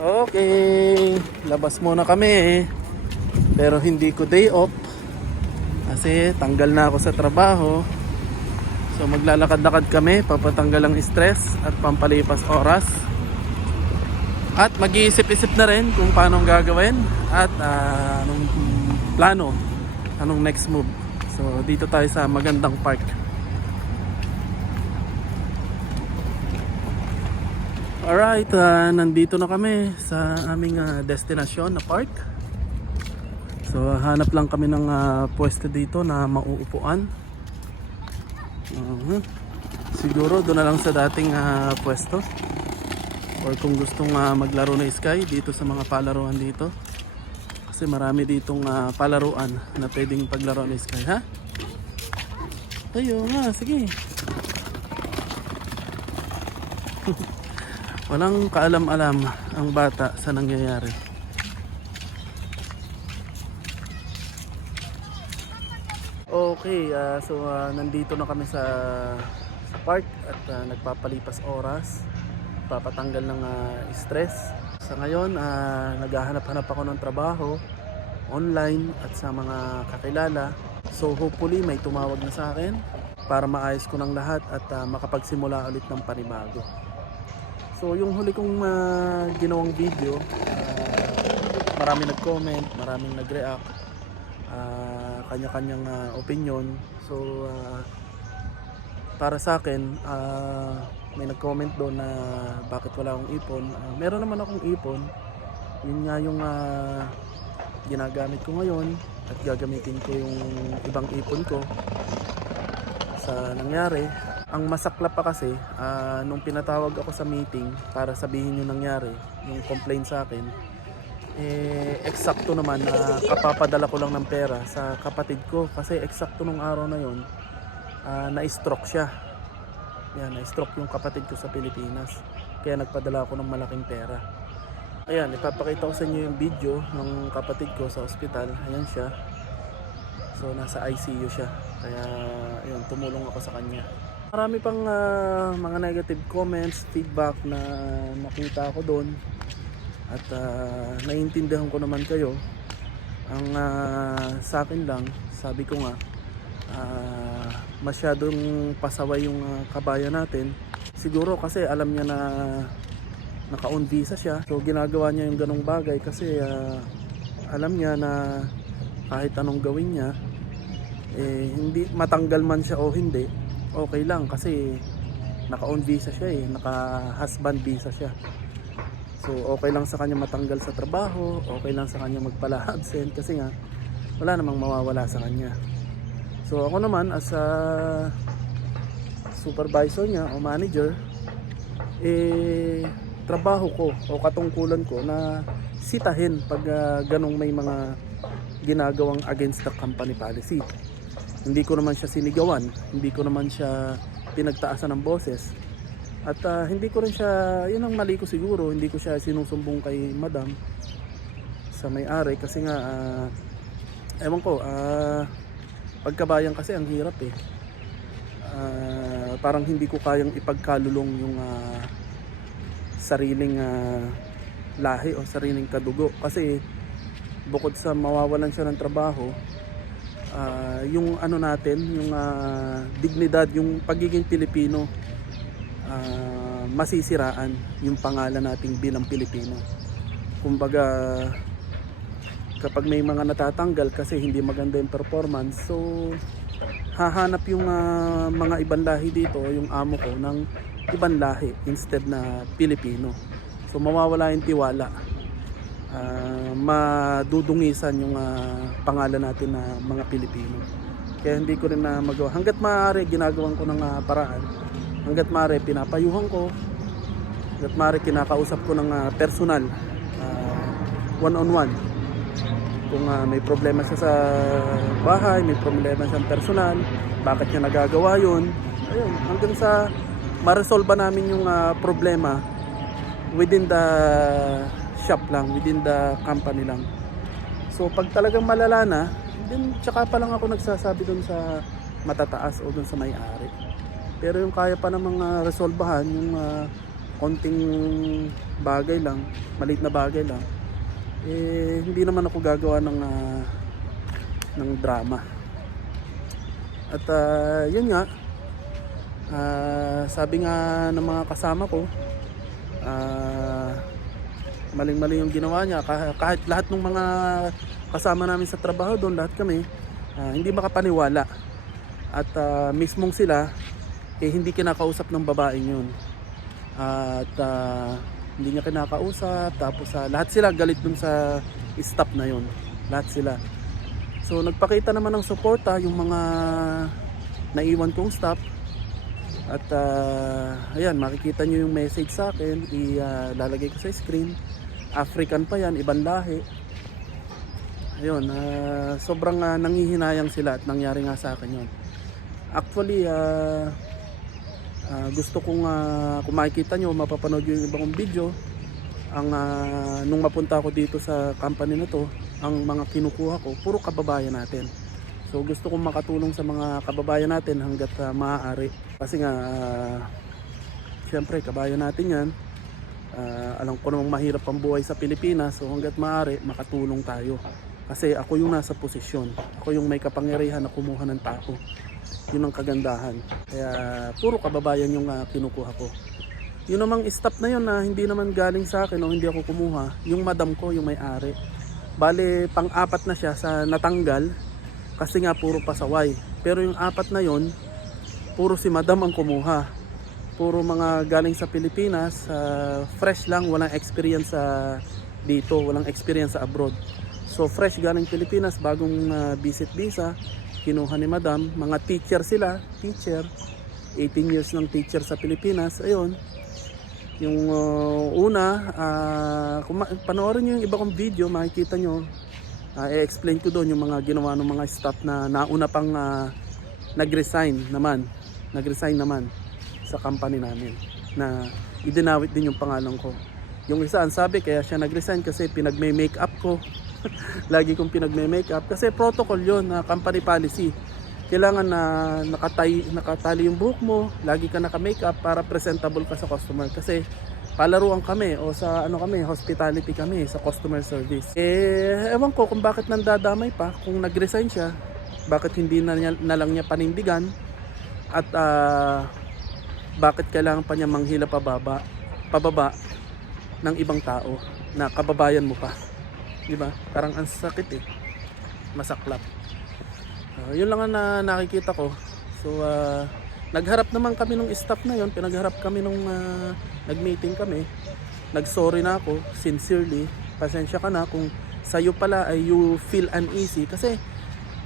Okay, labas muna kami. Pero hindi ko day off kasi tanggal na ako sa trabaho. So maglalakad-lakad kami, papatanggal ang stress at pampalipas oras. At mag-iisip-isip na rin kung paano gagawin at anong plano, anong next move. So dito tayo sa magandang park. Alright, nandito na kami sa aming destinasyon na park. So hanap lang kami ng pwesto dito na mauupuan. Siguro doon na lang sa dating pwesto. Or kung gustong maglaro na Sky dito sa mga palaruan dito. Kasi marami ditong palaruan na pwedeng paglaro na Sky, ha? Tayo nga, sige. Walang kaalam-alam ang bata sa nangyayari. Okay, so nandito na kami sa park at nagpapalipas oras, papatanggal ng stress. Sa ngayon, naghahanap-hanap ako ng trabaho online at sa mga kakilala. So hopefully may tumawag na sa akin para maayos ko ng lahat at makapagsimula ulit ng panibago. So yung huli kong ginawang video, marami nag-comment, maraming nag-react, kanya-kanyang opinion. So para sa akin, may nag-comment doon na bakit wala akong ipon. Meron naman akong ipon. Yun nga yung ginagamit ko ngayon at gagamitin ko yung ibang ipon ko sa nangyari. Ang masaklap pa kasi, nung pinatawag ako sa meeting para sabihin yung nangyari, yung complaint sa akin, eksakto naman na kapapadala ko lang ng pera sa kapatid ko. Kasi eksakto nung araw na yun, na-stroke siya. Yan, na-stroke yung kapatid ko sa Pilipinas. Kaya nagpadala ako ng malaking pera. Ayan, ipapakita ko sa inyo yung video ng kapatid ko sa ospital. Ayan siya. So, nasa ICU siya. Kaya, ayun, tumulong ako sa kanya. Marami pang mga negative comments, feedback na nakita ko doon. At naiintindihan ko naman kayo. Ang sa akin lang, sabi ko nga, masyadong pasaway yung kabayan natin. Siguro kasi alam niya na naka-on visa siya. So ginagawa niya yung ganong bagay kasi alam niya na kahit anong gawin niya, hindi matanggal man siya o hindi, okay lang kasi naka-on visa siya, naka-husband visa siya. So okay lang sa kanya matanggal sa trabaho, okay lang sa kanya magpala-absent kasi nga wala namang mawawala sa kanya. So ako naman as a supervisor niya o manager, trabaho ko o katungkulan ko na sitahin pag ganong may mga ginagawang against the company policy. Hindi ko naman siya sinigawan, hindi ko naman siya pinagtaasan ng boses. At hindi ko rin siya, yun ang mali ko siguro, hindi ko siya sinusumbong kay madam sa may-ari kasi nga, ewan ko, pagkabayan kasi ang hirap parang hindi ko kayang ipagkalulong yung sariling lahi o sariling kadugo. Kasi bukod sa mawawalan siya ng trabaho, yung ano natin, yung dignidad, yung pagiging Pilipino, masisiraan yung pangalan nating bilang Pilipino. Kumbaga kapag may mga natatanggal kasi hindi maganda yung performance, so hahanap yung mga ibang lahi dito, yung amo ko, ng ibang lahi instead na Pilipino. So mawawala yung tiwala, madudungisan yung pangalan natin na mga Pilipino. Kaya hindi ko rin na magawa. Hanggat maaari ginagawan ko ng paraan. Hanggat maaari pinapayuhan ko. Hanggat maaari kinakausap ko ng personal, one-on-one. Kung may problema siya sa bahay, may problema siyang personal, bakit niya nagagawa yun, ayun, hanggang sa ma-resolve namin yung problema within the shop lang, within the company lang. So pag talagang malala na, then tsaka pa lang ako nagsasabi dun sa matataas o dun sa may-ari. Pero yung kaya pa namang resolbahan, yung konting bagay lang, maliit na bagay lang, hindi naman ako gagawa ng drama. At yun nga, sabi nga ng mga kasama ko, maling-mali yung ginawa niya. Kahit lahat ng mga kasama namin sa trabaho doon, lahat kami, hindi makapaniwala. At mismong sila, hindi kinakausap ng babaeng yun. At hindi niya kinakausap. Tapos lahat sila galit dun sa staff na yun. Lahat sila. So nagpakita naman ng suporta yung mga naiwan kong staff. At ayan, makikita nyo yung message sa akin. Ilalagay ko sa screen. African pa yan, ibang lahi. Ayun, sobrang nangihinayang sila at nangyari nga sa akin yun. Actually, gusto kong kung makikita nyo, mapapanood yung ibang video. Nung mapunta ako dito sa company na to, ang mga kinukuha ko, puro kababayan natin. So gusto kong makatulong sa mga kababayan natin hanggat maaari. Kasi nga, siyempre kabayan natin yan. Alam ko namang mahirap ang buhay sa Pilipinas. So hanggat maaari, makatulong tayo. Kasi ako yung nasa posisyon. Ako yung may kapangyarihan na kumuha ng tao. Yun ang kagandahan. Kaya puro kababayan yung kinukuha ko. Yun namang staff na yun na hindi naman galing sa akin o hindi ako kumuha. Yung madam ko, yung may-ari. Bale, pang-apat na siya sa natanggal. Kasi nga puro pasaway. Pero yung apat na yon, puro si madam ang kumuha. Puro mga galing sa Pilipinas, fresh lang, walang experience dito, walang experience sa abroad. So fresh galing Pilipinas, bagong visit visa, kinuha ni madam. Mga teacher sila, teacher, 18 years ng teacher sa Pilipinas. Ayun, yung una, kung panoorin nyo yung iba kong video, makikita nyo, i-explain ko doon yung mga ginawa ng mga staff na nauna pang nag-resign naman sa company namin, na idinawit din yung pangalan ko. Yung isa ang sabi kaya siya nag-resign kasi pinagme-makeup ko. Lagi kong pinagme-makeup kasi protocol yon, na company policy. Kailangan na nakatali yung buhok mo, lagi ka naka-makeup para presentable ka sa customer. Kasi palaruan kami o sa hospitality kami, sa customer service. Ewan ko kung bakit nandadamay pa, kung nag-resign siya, bakit hindi na lang niya panindigan, at bakit kailangan pa niya manghila pababa ng ibang tao na kababayan mo pa. Diba? Parang ang sakit masaklap. Yun lang ang nakikita ko. So nagharap naman kami nung staff na yun, pinagharap kami nung nag-meeting kami. Nag-sorry na ako, sincerely. Pasensya ka na kung sa'yo pala ay you feel uneasy. Kasi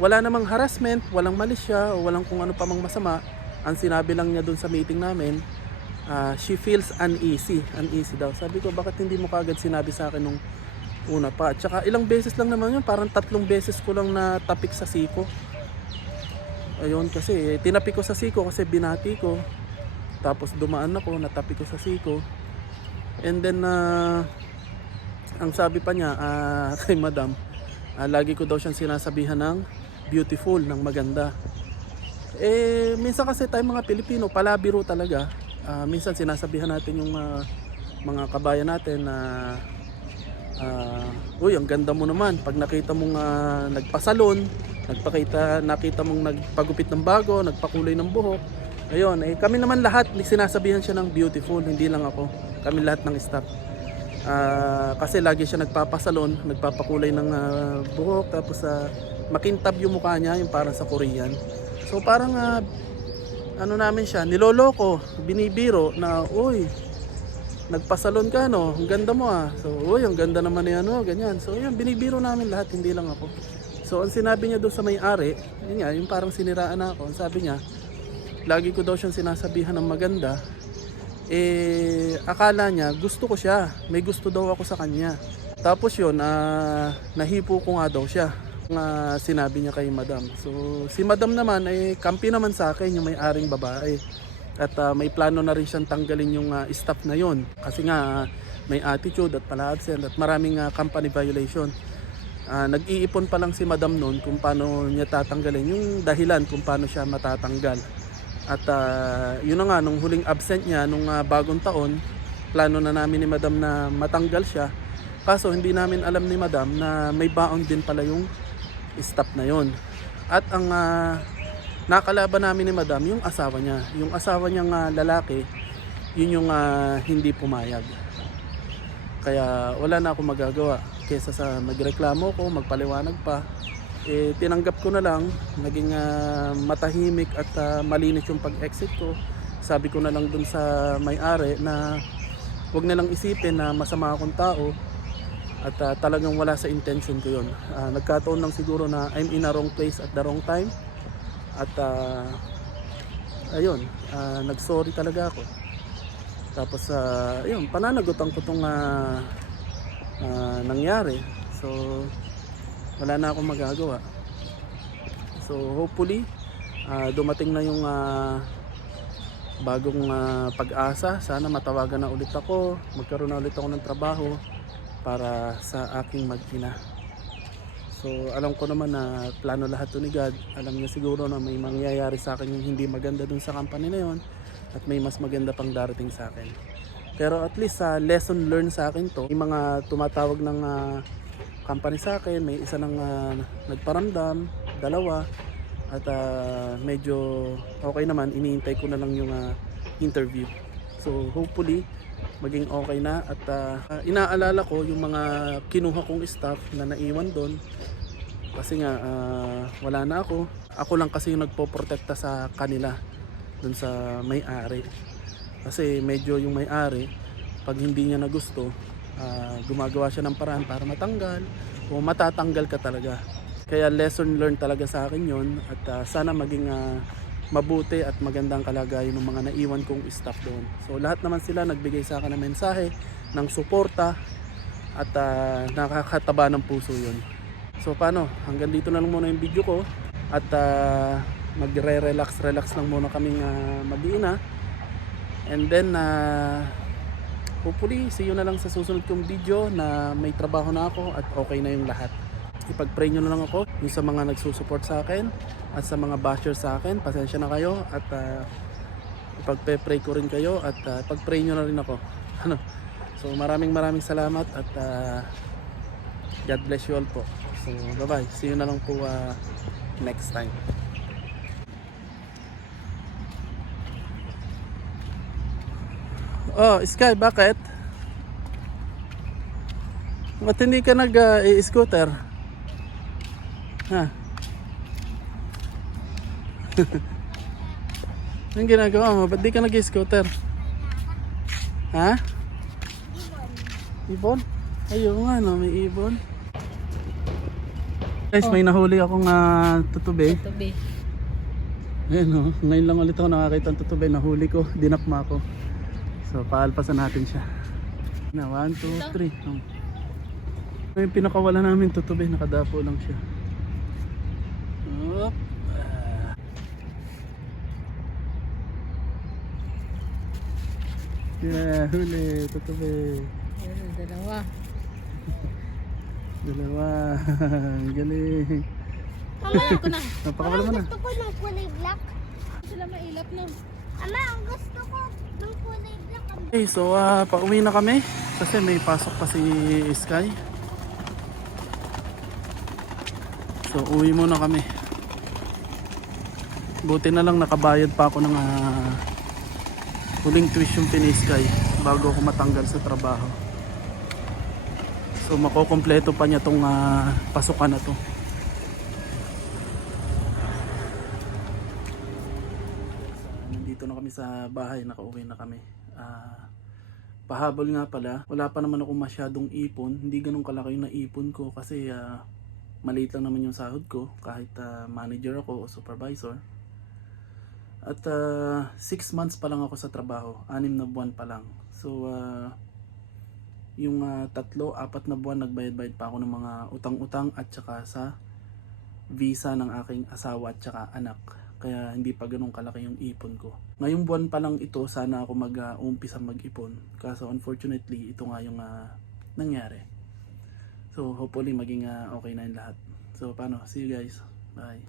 wala namang harassment, walang mali siya, o walang kung ano pa mang masama. Ang sinabi lang niya dun sa meeting namin, she feels uneasy. Uneasy daw. Sabi ko, bakit hindi mo kagad sinabi sa akin nung una pa? At saka ilang beses lang naman yun, parang 3 beses ko lang na tapik sa siko. Ayun, kasi tinapik ko sa siko kasi binati ko. Tapos dumaan ako, natapik ko sa siko. And then ang sabi pa niya kay madam, lagi ko daw siyang sinasabihan ng beautiful, ng maganda. Minsan kasi tayo mga Pilipino, palabiro talaga. Minsan sinasabihan natin yung mga kabayan natin na uy, ang ganda mo naman. Pag nakita mong nagpasalon, nakita mong nagpagupit ng bago, nagpakulay ng buhok. Ayun, kami naman lahat sinasabihan siya ng beautiful, hindi lang ako. Kami lahat ng staff. Kasi lagi siya nagpapasalon, nagpapakulay ng buhok, tapos makintab yung mukha niya, yung parang sa Korean. So parang namin siya, niloloko, binibiro na, uy, nagpasalon ka no, ang ganda mo So, uy, ang ganda naman ni ganyan. So, yun, binibiro namin lahat, hindi lang ako. So, ang sinabi niya doon sa may-ari, yun nga, yung parang siniraan ako. Ang sabi niya, lagi ko daw siyang sinasabihan ng maganda. Akala niya, gusto ko siya. May gusto daw ako sa kanya. Tapos yun, nahipo ko nga daw siya. Sinabi niya kay madam. So, si madam naman, kampi naman sa akin, yung may-aring babae. At may plano na rin siyang tanggalin yung staff na yon kasi nga may attitude at pala-absent at maraming company violation. Nag-iipon pa lang si madam noon kung paano niya tatanggalin, yung dahilan kung paano siya matatanggal. At yun na nga, nung huling absent niya nung bagong taon, plano na namin ni Madam na matanggal siya. Kaso hindi namin alam ni Madam na may baon din pala yung staff na yon. At ang nakalaban namin ni Madam yung asawa niya. Yung asawa niyang lalaki, yun yung hindi pumayag. Kaya wala na akong magagawa. Kesa sa magreklamo ko, magpaliwanag pa, tinanggap ko na lang, naging matahimik at malinis yung pag-exit ko. Sabi ko na lang dun sa may-ari na huwag na lang isipin na masama akong tao at talagang wala sa intention ko yun. Nagkataon lang siguro na I'm in a wrong place at the wrong time at ayun, nag-sorry talaga ako. Tapos ayun, pananagutan ko tong nangyari. So wala na akong magagawa. So hopefully dumating na yung bagong pag-asa. Sana matawagan na ulit ako, magkaroon na ulit ako ng trabaho para sa aking mag-ina. So alam ko naman na plano lahat to ni God. Alam niya siguro na may mangyayari sa akin yung hindi maganda dun sa company na yon, at may mas maganda pang darating sa akin. Pero at least lesson learned sa akin to. May mga tumatawag ng company sa akin, may isa nang nagparamdam, dalawa, at medyo okay naman. Iniintay ko na lang yung interview. So hopefully maging okay na, at inaalala ko yung mga kinuha kong staff na naiwan doon kasi nga wala na ako. Ako lang kasi yung nagpoprotekta sa kanila doon sa may-ari. Kasi medyo yung may-ari, pag hindi niya na gusto, gumagawa siya ng paraan para matanggal o matatanggal ka talaga. Kaya lesson learned talaga sa akin yon, at sana maging mabuti at magandang kalagayan ng mga naiwan kong staff doon. So lahat naman sila nagbigay sa akin ng mensahe, ng suporta, at nakakataba ng puso yon. So paano, hanggang dito na lang muna yung video ko, at magre-relax lang muna kaming mag-iina. And then hopefully see you na lang sa susunod kong video na may trabaho na ako at okay na yung lahat. Ipag-pray nyo na lang ako, yung sa mga nagsusupport sa akin at sa mga bashers sa akin, pasensya na kayo, at ipag-pray ko rin kayo, at pag-pray nyo na rin ako. So maraming salamat, at God bless you all po. So bye bye, see you na lang po next time. Oh, Sky, bakit? Ba't hindi ka nag-scooter? Ha? Anong ginagawa mo? Ba't di ka nag-scooter? Ha? Ibon? Ayun nga no, may ibon. Guys, may nahuli akong tutubi. Tutubi. Ayan o, ngayon lang ulit ako nakakita ng tutubi. Nahuli ko, dinakma ko. So, paalpasan natin siya. Na, 1, 2, 3. Yung pinakawala namin tutubi, nakadapo lang siya. Op. Yeah, huli, tutubi. Ayun, dalawa. Dalawa. Ang galing. Mamaya ko na. Napakawala mo na. Gusto ko ng kulay black. Sila mailap na. Ama, ang gusto ko ng kulay black. Okay, so pauwi na kami kasi may pasok pa si Sky. So uwi muna kami. Buti na lang nakabayad pa ako ng huling tuition fee ni Sky bago ako matanggal sa trabaho. So makokompleto pa niya tong pasukan na to. Nandito na kami sa bahay, nakauwi na kami. Pahabol nga pala, wala pa naman ako masyadong ipon. Hindi ganun kalaki yung naipon ko kasi maliit lang naman yung sahod ko kahit manager ako o supervisor. At 6 months pa lang ako sa trabaho, 6 na buwan pa lang. So yung 3-4 na buwan nagbayad-bayad pa ako ng mga utang-utang at saka sa visa ng aking asawa at saka anak. Kaya hindi pa ganun kalaki yung ipon ko. Ngayong buwan pa lang ito, sana ako mag-uumpisa mag-ipon. Kaso unfortunately, ito nga yung nangyari. So hopefully maging okay na yung lahat. So paano? See you guys. Bye.